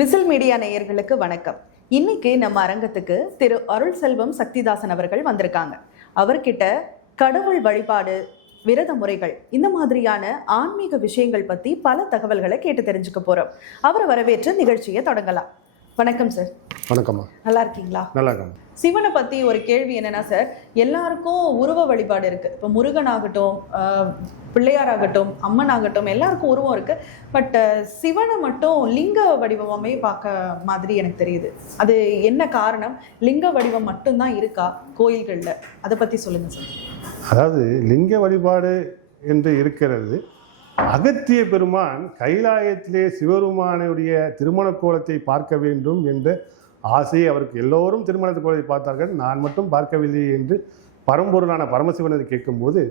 Whistle media நேயர்களுக்கு வணக்கம். இன்னைக்கு நம்ம அரங்கத்துக்கு திரு அருள் செல்வம் சக்திதாசன் அவர்கள் வந்திருக்காங்க. அவர்கிட்ட கடவுள் வழிபாடு, விரத முறைகள், இந்த மாதிரியான ஆன்மீக விஷயங்கள் பத்தி பல தகவல்களை கேட்டு தெரிஞ்சுக்க போறோம். அவரை வரவேற்று நிகழ்ச்சியை தொடங்கலாம். வணக்கம் சார். வணக்கம்மா. நல்லா இருக்கீங்களா? நல்லா இருக்கேன். சிவனை பத்தி ஒரு கேள்வி என்னன்னா சார், எல்லாருக்கும் உருவ வழிபாடு இருக்கு. இப்போ முருகன் ஆகட்டும், பிள்ளையார் ஆகட்டும், அம்மன் ஆகட்டும், எல்லாருக்கும் உருவம் இருக்கு. பட் சிவனை மட்டும் லிங்க வடிவமே பார்க்க மாதிரி எனக்கு தெரியுது. அது என்ன காரணம்? லிங்க வடிவம் மட்டும்தான் இருக்கா கோயில்கள்ல? அதை பத்தி சொல்லுங்க சார். அதாவது லிங்க வழிபாடு என்று இருக்கிறது. அகத்திய பெருமான் கைலாயத்திலே சிவபெருமானுடைய திருமண கோலத்தை பார்க்க வேண்டும் என்ற ஆசை அவருக்கு எல்லோரும் திருமண கோலத்தை பார்த்தார்கள், நான் மட்டும் பார்க்கவில்லை என்று பரம்பொருளான பரமசிவனை கேட்கும்போது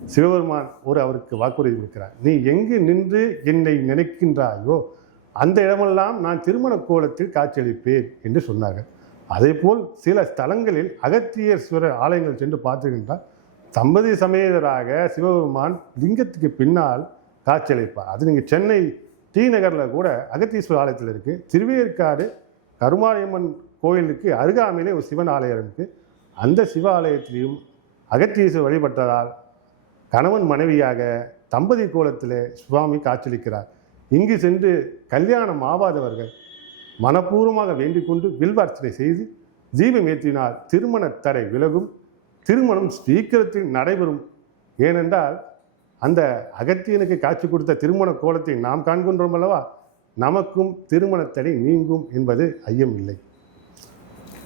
சிவபெருமான் அவருக்கு வாக்குறுதி கொடுக்கிறார். நீ எங்கு நின்று என்னை நினைக்கின்றாயோ அந்த இடமெல்லாம் நான் திருமண கோலத்தில் காட்சியளிப்பேன் என்று சொன்னார்கள். அதே போல் சில ஸ்தலங்களில் அகத்தியேஸ்வரர் ஆலயங்கள் சென்று பார்த்துக்கின்றால் தம்பதி சமேதராக சிவபெருமான் லிங்கத்துக்கு பின்னால் காட்சியளிப்பார். அது நீங்கள் சென்னை டி நகரில் கூட அகத்தீஸ்வரர் ஆலயத்தில் இருக்குது. திருவேற்காடு கருமாரியம்மன் கோயிலுக்கு அருகாமையிலே ஒரு சிவன் ஆலயம் இருக்குது. அந்த சிவ ஆலயத்திலையும் அகத்தீஸ்வரர் வழிபட்டதால் கணவன் மனைவியாக தம்பதி கோலத்தில் சுவாமி காட்சியளிக்கிறார். இங்கு சென்று கல்யாணம் ஆவாதவர்கள் மனப்பூர்வமாக வேண்டிக் கொண்டு வில்வார்ச்சனை செய்து தீபம் ஏற்றினால் திருமண தடை விலகும், திருமணம் சீக்கிரத்தில் நடைபெறும். ஏனென்றால் அந்த அகத்தியனுக்கு காட்சி கொடுத்த திருமண கோலத்தை நாம் காண்கின்றோம் அல்லவா, நமக்கும் திருமணத்தடை நீங்கும் என்பது ஐயம் இல்லை.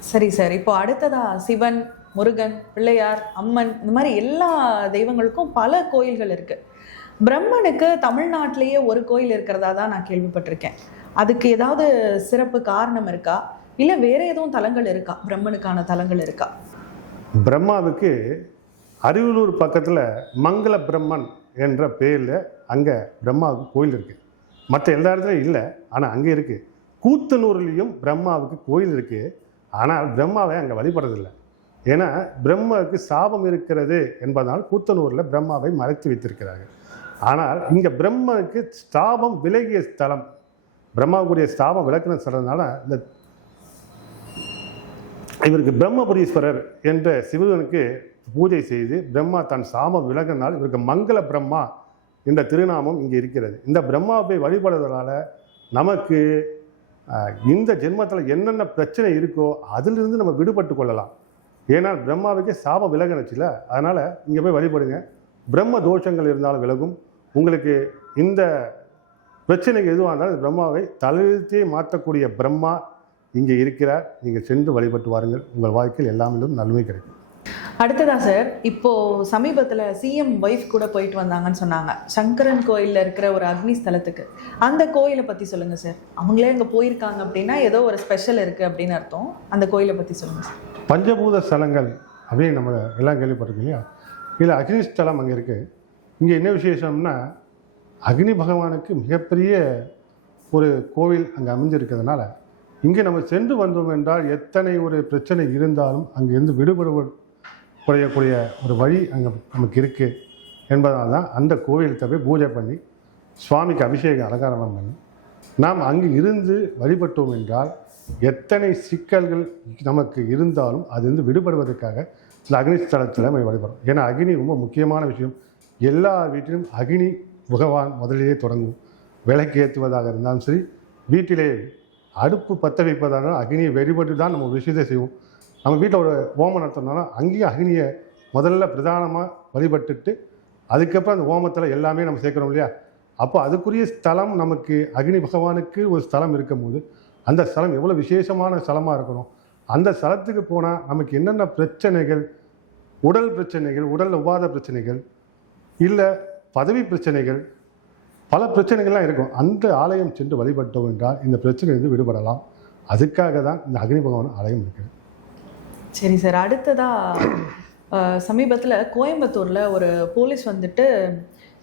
சரி சார், இப்போ அடுத்ததா சிவன், முருகன், பிள்ளையார், அம்மன், இந்த மாதிரி எல்லா தெய்வங்களுக்கும் பல கோயில்கள் இருக்கு. பிரம்மனுக்கு தமிழ்நாட்டிலேயே ஒரு கோயில் இருக்கிறதா தான் நான் கேள்விப்பட்டிருக்கேன். அதுக்கு ஏதாவது சிறப்பு காரணம் இருக்கா, இல்லை வேற எதுவும் தலங்கள் இருக்கா? பிரம்மனுக்கான தலங்கள் இருக்கா? பிரம்மாவுக்கு அரியலூர் பக்கத்தில் மங்கள பிரம்மன் என்ற பேரில் அங்கே பிரம்மாவுக்கு கோயில் இருக்குது. மற்ற எல்லா இடத்துலையும் இல்லை, ஆனால் அங்கே இருக்குது. கூத்தனூர்லேயும் பிரம்மாவுக்கு கோயில் இருக்குது. ஆனால் பிரம்மாவை அங்கே வழிபடுறதில்லை. ஏன்னா பிரம்மாவுக்கு சாபம் இருக்கிறது என்பதனால் கூத்தனூரில் பிரம்மாவை மறைத்து வைத்திருக்கிறார்கள். ஆனால் இங்கே பிரம்மாவுக்கு சாபம் விலகிய ஸ்தலம், பிரம்மாவுக்குரிய சாபம் விலக்கின ஸ்தலம்னால இந்த இவருக்கு பிரம்மபுரீஸ்வரர் என்ற சிவனுக்கு பூஜை செய்து பிரம்மா தன் சாபம் விலகினால் இவருக்கு மங்கள பிரம்மா என்ற திருநாமம் இங்கே இருக்கிறது. இந்த பிரம்மாவை வழிபடுவதனால நமக்கு இந்த ஜென்மத்தில் என்னென்ன பிரச்சனை இருக்கோ அதிலிருந்து நம்ம விடுபட்டு கொள்ளலாம். ஏன்னால் பிரம்மாவுக்கு சாபம் விலகினச்சுல, அதனால் இங்கே போய் வழிபடுங்க. பிரம்ம தோஷங்கள் இருந்தாலும் விலகும். உங்களுக்கு இந்த பிரச்சனைக்கு எதுவாக இருந்தாலும் பிரம்மாவை தலையெழுத்தே மாற்றக்கூடிய பிரம்மா இங்கே இருக்கிறார். நீங்கள் சென்று வழிபட்டு வாருங்கள், உங்கள் வாழ்க்கையில் எல்லாமே நன்மை கிடைக்கும். அடுத்ததா சார், இப்போ சமீபத்தில் சிஎம் ஒய்ஃப் கூட போயிட்டு வந்தாங்கன்னு சொன்னாங்க சங்கரன் கோயிலில் இருக்கிற ஒரு அக்னி ஸ்தலத்துக்கு. அந்த கோயிலை பற்றி சொல்லுங்கள் சார். அவங்களே அங்கே போயிருக்காங்க அப்படின்னா ஏதோ ஒரு ஸ்பெஷல் இருக்குது அப்படின்னு அர்த்தம். அந்த கோயிலை பற்றி சொல்லுங்கள் சார். பஞ்சபூத ஸ்தலங்கள் அப்படின்னு நம்ம எல்லாம் கேள்விப்பட்டிருக்கோம் இல்லையா? இதில் அக்னி ஸ்தலம் அங்கே இருக்குது. இங்கே என்ன விசேஷம்னா, அக்னி பகவானுக்கு மிகப்பெரிய ஒரு கோவில் அங்கே அமைஞ்சிருக்கிறதுனால இங்கே நம்ம சென்று வந்தோம் என்றால் எத்தனை ஒரு பிரச்சனை இருந்தாலும் அங்கேருந்து விடுபடக்கூடிய ஒரு வழி அங்கே நமக்கு இருக்குது என்பதனால தான் அந்த கோவிலுக்கு போய் பூஜை பண்ணி சுவாமிக்கு அபிஷேகம் அலங்காரம் பண்ணி நாம் அங்கே இருந்து வழிபட்டோம் என்றால் எத்தனை சிக்கல்கள் நமக்கு இருந்தாலும் அதிலிருந்து விடுபடுவதற்காக சில அக்னி ஸ்தலத்தில் நம்ம வழிபடுறோம். ஏன்னா அக்னி ரொம்ப முக்கியமான விஷயம். எல்லா வீட்டிலும் அக்னி பகவான் முதலிலே தொடங்கும். விளக்கு ஏற்றுவதாக இருந்தாலும் சரி, வீட்டிலே அடுப்பு பற்ற வைப்பதாக அக்னியை வழிபட்டு தான் நம்ம ஒரு விஷயத்தை செய்வோம். நம்ம வீட்டில் ஒரு ஹோமம் நடத்தினாலும் அங்கேயும் அக்னியை முதல்ல பிரதானமாக வழிபட்டுட்டு அதுக்கப்புறம் அந்த ஹோமத்தில் எல்லாமே நம்ம சேர்க்குறோம் இல்லையா? அப்போ அதுக்குரிய ஸ்தலம் நமக்கு அக்னி பகவானுக்கு ஒரு ஸ்தலம் இருக்கும் போது அந்த ஸ்தலம் எவ்வளோ விசேஷமான ஸ்தலமாக இருக்கணும். அந்த ஸ்தலத்துக்கு போனால் நமக்கு என்னென்ன பிரச்சனைகள், உடல் பிரச்சனைகள், உடல் உபாத பிரச்சனைகள், இல்லை பதவி பிரச்சனைகள், பல பிரச்சனைகள்லாம் இருக்கும். அந்த ஆலயம் சென்று வழிபட்டோம் என்றால் இந்த பிரச்சனையிலிருந்து விடுபடலாம். அதுக்காக தான் இந்த அக்னி பகவான் ஆலயம் இருக்குது. சரி சார், அடுத்ததா சமீபத்தில் கோயம்புத்தூரில் ஒரு போலீஸ் வந்துட்டு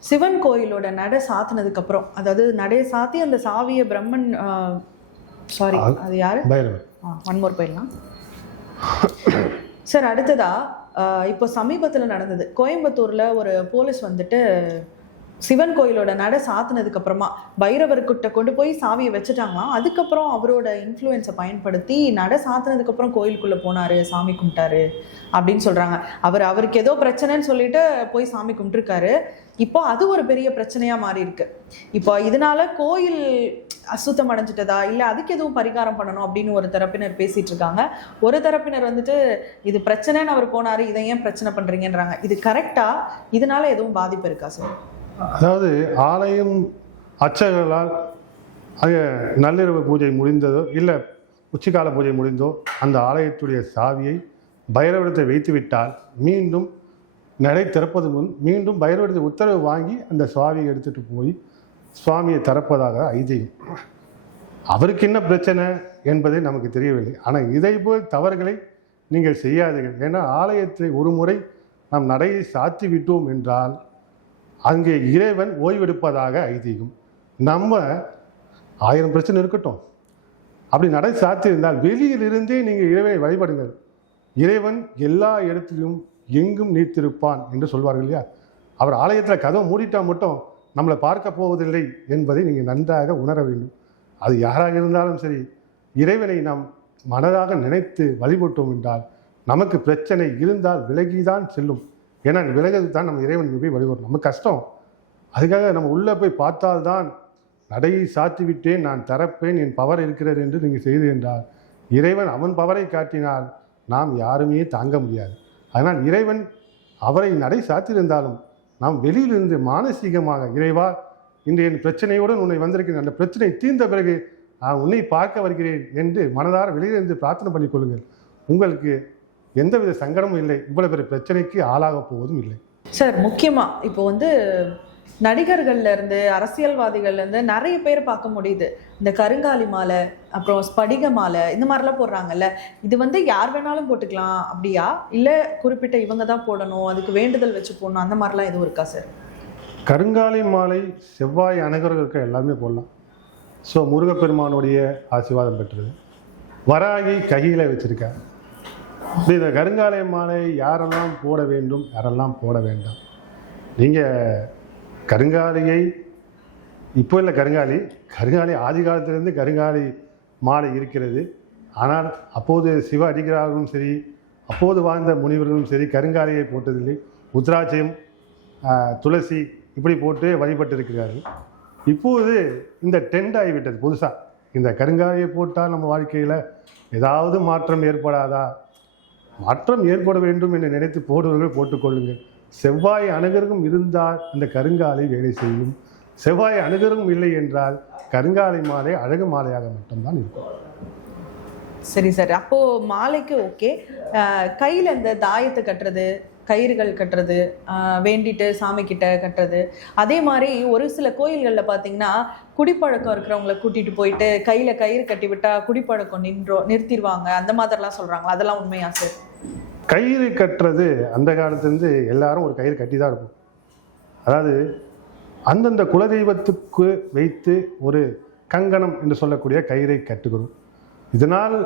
சிவன் கோயிலோட நடை சாத்தினதுக்கப்புறம், அதாவது நடையை சாத்தி அந்த சாவியை பிரம்மன் சாரி அது யார் வன்மோர் போயிடலாம் சார். அடுத்ததா இப்போ சமீபத்தில் நடந்தது கோயம்புத்தூரில் ஒரு போலீஸ் வந்துட்டு சிவன் கோயிலோட நட சாத்தினதுக்கு அப்புறமா பைரவர்கிட்ட கொண்டு போய் சாவியை வச்சுட்டாங்களாம். அதுக்கப்புறம் அவரோட இன்ஃப்ளூயன்ஸை பயன்படுத்தி நட சாத்தினதுக்கு அப்புறம் கோயிலுக்குள்ள போனாரு, சாமி கும்பிட்டாரு அப்படின்னு சொல்றாங்க. அவருக்கு ஏதோ பிரச்சனைன்னு சொல்லிட்டு போய் சாமி கும்பிட்டுருக்காரு. இப்போ அது ஒரு பெரிய பிரச்சனையா மாறி இருக்கு. இப்போ இதனால கோயில் அசுத்தம் அடைஞ்சிட்டதா இல்லை அதுக்கு எதுவும் பரிகாரம் பண்ணணும் அப்படின்னு ஒரு தரப்பினர் பேசிட்டு இருக்காங்க. ஒரு தரப்பினர் வந்துட்டு இது பிரச்சனைன்னு அவர் போனாரு, இதை ஏன் பிரச்சனை பண்றீங்கன்றாங்க. இது கரெக்டா? இதனால எதுவும் பாதிப்பு இருக்கா சார்? அதாவது ஆலயம் அர்ச்சகர்களால் அது நள்ளிரவு பூஜை முடிந்ததோ இல்லை உச்சிக்கால பூஜை முடிந்தோ அந்த ஆலயத்துடைய சாவியை பைரவரிடத்தை வைத்துவிட்டால் மீண்டும் நடை திறப்பது முன் மீண்டும் பைரவரிடத்தை உத்தரவு வாங்கி அந்த சாவியை எடுத்துகிட்டு போய் சுவாமியை திறப்பதாக ஐதீகம். அவருக்கு என்ன பிரச்சனை என்பதை நமக்கு தெரியவில்லை. ஆனால் இதை போல் தவறுகளை நீங்கள் செய்யாதீர்கள். ஏன்னா ஆலயத்தை ஒரு முறை நாம் நடையை சாத்தி விட்டோம் என்றால் அங்கே இறைவன் ஓய்வெடுப்பதாக ஐதீகம். நம்ம 1000 பிரச்சனை இருக்கட்டும், அப்படி நடை சாத்தி இருந்தால் வெளியிலிருந்தே நீங்கள் இறைவனை வழிபடுங்கள். இறைவன் எல்லா இடத்திலும் எங்கும் நீத்திருப்பான் என்று சொல்வார்கள் இல்லையா? அவர் ஆலயத்தில் கதவை மூடிட்டா மட்டும் நம்மளை பார்க்க போவதில்லை என்பதை நீங்கள் நன்றாக உணர வேண்டும். அது யாராக இருந்தாலும் சரி, இறைவனை நாம் மனதாக நினைத்து வழிபட்டோம் என்றால் நமக்கு பிரச்சனை இருந்தால் விலகிதான் செல்லும். ஏன்னா விலகிறது தான் நம்ம இறைவனுக்கு போய் வழிபடுறோம். நமக்கு கஷ்டம், அதுக்காக நம்ம உள்ளே போய் பார்த்தால்தான் நடையை சாத்தி விட்டேன், நான் தரப்பேன், என் பவர் இருக்கிறது என்று நீங்கள் செய்து என்றால் இறைவன் அவன் பவரை காட்டினால் நாம் யாருமே தாங்க முடியாது. அதனால் இறைவன் அவரை நடை சாத்தியிருந்தாலும் நாம் வெளியிலிருந்து மானசீகமாக இறைவா இன்று என் பிரச்சனையுடன் உன்னை வந்திருக்கிறேன், அந்த பிரச்சனை தீர்ந்த பிறகு நான் உன்னை பார்க்க வருகிறேன் என்று மனதார வெளியிலிருந்து பிரார்த்தனை பண்ணிக்கொள்ளுங்கள். உங்களுக்கு எந்தவித சங்கடமும் இல்லை, இவ்வளவு பெரிய பிரச்சனைக்கு ஆளாக போவதும் இல்லை. சார், முக்கியமா இப்போ வந்து நடிகர்கள்ல இருந்து அரசியல்வாதிகள்ல இருந்து நிறைய பேர் பார்க்க முடியுது, இந்த கருங்காலி மாலை அப்புறம் ஸ்படிக மாலை இந்த மாதிரிலாம் போடுறாங்கல்ல. இது வந்து யார் வேணாலும் போட்டுக்கலாம் அப்படியா, இல்லை குறிப்பிட்ட இவங்க தான் போடணும், அதுக்கு வேண்டுதல் வச்சு போடணும், அந்த மாதிரிலாம் எதுவும் இருக்கா சார்? கருங்காலி மாலை செவ்வாய் அனைவர்களுக்கு எல்லாமே போடலாம். ஸோ முருகப்பெருமானுடைய ஆசீர்வாதம் பெற்றது. வராகி கையில் வச்சிருக்கார். இந்த கருங்காலி மாலை யாரெல்லாம் போட வேண்டும், யாரெல்லாம் போட வேண்டாம். நீங்கள் கருங்காலியை இப்போ இல்லை, கருங்காலி ஆதி காலத்திலிருந்து கருங்காலி மாலை இருக்கிறது. ஆனால் அப்போது சிவ அடிகளாரும் சரி, அப்போது வாழ்ந்த முனிவர்களும் சரி கருங்காலியை போட்டதில்லை. உத்ராட்சயம், துளசி இப்படி போட்டு வழிபட்டிருக்கிறார்கள். இப்போது இந்த ட்ரெண்ட் ஆகிவிட்டது. புதுசாக இந்த கருங்காலியை போட்டால் நம்ம வாழ்க்கையில் ஏதாவது மாற்றம் ஏற்படாதா? மாற்றம் ஏற்பட வேண்டும் என்று நினைத்து போடுவர்கள் போட்டுக்கொள்ளுங்கள். செவ்வாய் அனுகிரகம் இருந்தால் இந்த கருங்காலை வேலை செய்யும். செவ்வாய் அனுகிரகம் இல்லை என்றால் கருங்காலை மாலை அழகு மாலையாக மட்டும்தான் இருக்கும். சரி சார், அப்போ மாலைக்கு ஓகே. கையில் இந்த தாயத்தை கட்டுறது, கயிறுகள் கட்டுறது, வேண்டிட்டு சாமி கிட்ட கட்டுறது, அதே மாதிரி ஒரு சில கோயில்களில் பார்த்தீங்கன்னா குடிப்பழக்கம் இருக்கிறவங்களை கூட்டிட்டு போயிட்டு கையில் கயிறு கட்டி விட்டா குடிப்பழக்கம் நிறுத்திடுவாங்க, அந்த மாதிரிலாம் சொல்கிறாங்களா, அதெல்லாம் உண்மையா சார்? கயிறு கட்டுறது அந்த காலத்துலேருந்து எல்லாரும் ஒரு கயிறு கட்டி தான் இருக்கும். அதாவது அந்தந்த குலதெய்வத்துக்கு வைத்து ஒரு கங்கணம் என்று சொல்லக்கூடிய கயிறை கட்டுகிறோம். இதனால்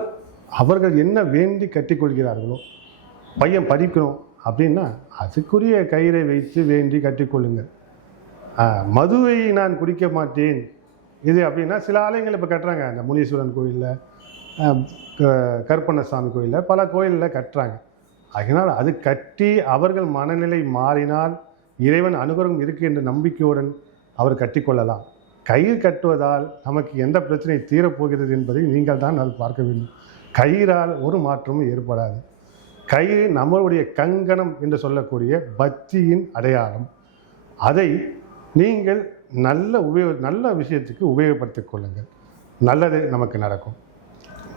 அவர்கள் என்ன வேண்டி கட்டிக்கொள்கிறார்களோ, பையன் படிக்கணும் அப்படின்னா அதுக்குரிய கயிறை வைத்து வேண்டி கட்டிக்கொள்ளுங்கள். மதுவை நான் குடிக்க மாட்டேன் இது அப்படின்னா சில ஆலயங்கள் இப்போ கட்டுறாங்க. அந்த முனீஸ்வரன் கோயிலில், கருப்பண்ணசாமி கோயிலில், பல கோயிலில் கட்டுறாங்க. அதனால் அது கட்டி அவர்கள் மனநிலை மாறினால் இறைவன் அனுகிரகம் இருக்கு என்ற நம்பிக்கையுடன் அவர் கட்டிக்கொள்ளலாம். கயிறு கட்டுவதால் நமக்கு எந்த பிரச்சனை தீரப்போகிறது என்பதை நீங்கள் தான் அது பார்க்க வேண்டும். கயிறால் ஒரு மாற்றமும் ஏற்படாது. கயிறு நம்மளுடைய கங்கணம் என்று சொல்லக்கூடிய பக்தியின் அடையாளம். அதை நீங்கள் நல்ல விஷயத்துக்கு உபயோகப்படுத்திக் கொள்ளுங்கள். நல்லது நமக்கு நடக்கும்.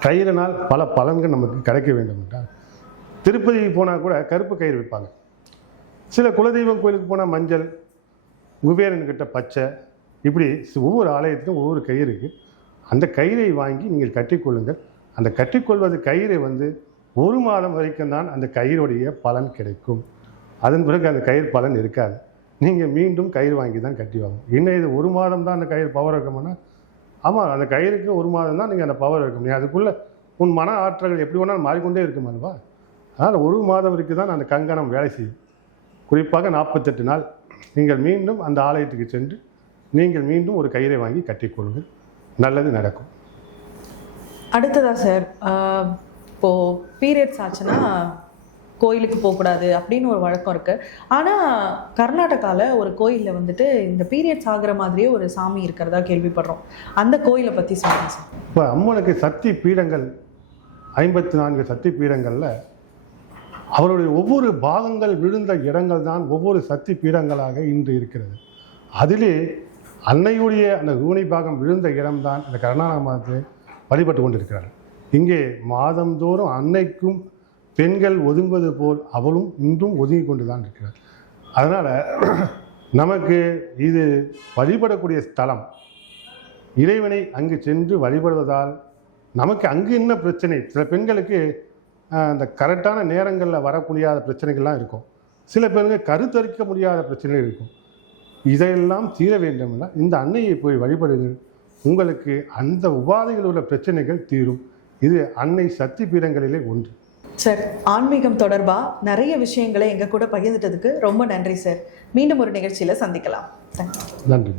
கயிறினால் பல பலன்கள் நமக்கு கிடைக்க வேண்டும் என்றால் திருப்பதிக்கு போனால் கூட கருப்பு கயிறு வைப்பாங்க. சில குலதெய்வம் கோயிலுக்கு போனால் மஞ்சள், குபேரன்கிட்ட பச்சை, இப்படி ஒவ்வொரு ஆலயத்துக்கும் ஒவ்வொரு கயிறு இருக்குது. அந்த கயிறை வாங்கி நீங்கள் கட்டிக்கொள்ளுங்கள். அந்த கட்டிக்கொள்வது கயிறை வந்து 1 மாதம் வரைக்கும் தான் அந்த கயிறுடைய பலன் கிடைக்கும். அதன் பிறகு அந்த கயிறு பலன் இருக்காது. நீங்கள் மீண்டும் கயிறு வாங்கி தான் கட்டி வாங்கணும். இன்னும் இது 1 மாதம் தான் அந்த கயிறு பவர் இருக்கும்னா, ஆமாம் அந்த கயிறுக்கு 1 மாதம் தான் நீங்கள் அந்த பவர் இருக்கும். நீ அதுக்குள்ளே உன் மன ஆற்றல்கள் எப்படி வேணாலும் மாறிக்கொண்டே இருக்கும் அல்லவா? அதனால் 1 மாதம் வரைக்கும் தான் அந்த கங்கணம் வேலை செய்யும். குறிப்பாக 48 நாள் நீங்கள் மீண்டும் அந்த ஆலயத்துக்கு சென்று நீங்கள் மீண்டும் ஒரு கயிறை வாங்கி கட்டிக்கொள்ளுங்கள், நல்லது நடக்கும். அடுத்ததா சார், இப்போது பீரியட்ஸ் ஆச்சுன்னா கோயிலுக்கு போகக்கூடாது அப்படின்னு ஒரு வழக்கம் இருக்குது. ஆனால் கர்நாடகாவில் ஒரு கோயிலில் வந்துட்டு இந்த பீரியட்ஸ் ஆகிற மாதிரியே ஒரு சாமி இருக்கிறதா கேள்விப்படுறோம். அந்த கோயிலை பற்றி சொல்லுங்கள் சார். இப்போ அம்மனுக்கு சக்தி பீடங்கள் 54 சக்தி பீடங்களில் அவருடைய ஒவ்வொரு பாகங்கள் விழுந்த இடங்கள் தான் ஒவ்வொரு சக்தி பீடங்களாக இன்று இருக்கிறது. அதிலே அன்னையுடைய அந்த ரூணி பாகம் விழுந்த இடம்தான் இந்த கர்நாடக மாதத்தை வழிபட்டு கொண்டிருக்கிறார்கள். இங்கே மாதந்தோறும் அன்னைக்கும் பெண்கள் ஒதுங்குவது போல் அவளும் இன்றும் ஒதுங்கி கொண்டு தான் இருக்கிறார். அதனால் நமக்கு இது வழிபடக்கூடிய ஸ்தலம். இறைவனை அங்கு சென்று வழிபடுவதால் நமக்கு அங்கு என்ன பிரச்சனை, சில பெண்களுக்கு அந்த கரெக்டான நேரங்களில் வரக்கூடியாத பிரச்சனைகள்லாம் இருக்கும், சில பேருக்கு கருத்தரிக்க முடியாத பிரச்சனைகள் இருக்கும். இதையெல்லாம் தீர வேண்டும்னா இந்த அன்னையை போய் வழிபடுங்கள், உங்களுக்கு அந்த உபாதையில் உள்ள பிரச்சனைகள் தீரும். இது அன்னை சக்தி பீடங்களிலே ஒன்று. சார், ஆன்மீகம் தொடர்பாக நிறைய விஷயங்களை எங்கள் கூட பகிர்ந்துட்டதுக்கு ரொம்ப நன்றி சார். மீண்டும் ஒரு நிகழ்ச்சியில் சந்திக்கலாம். நன்றி.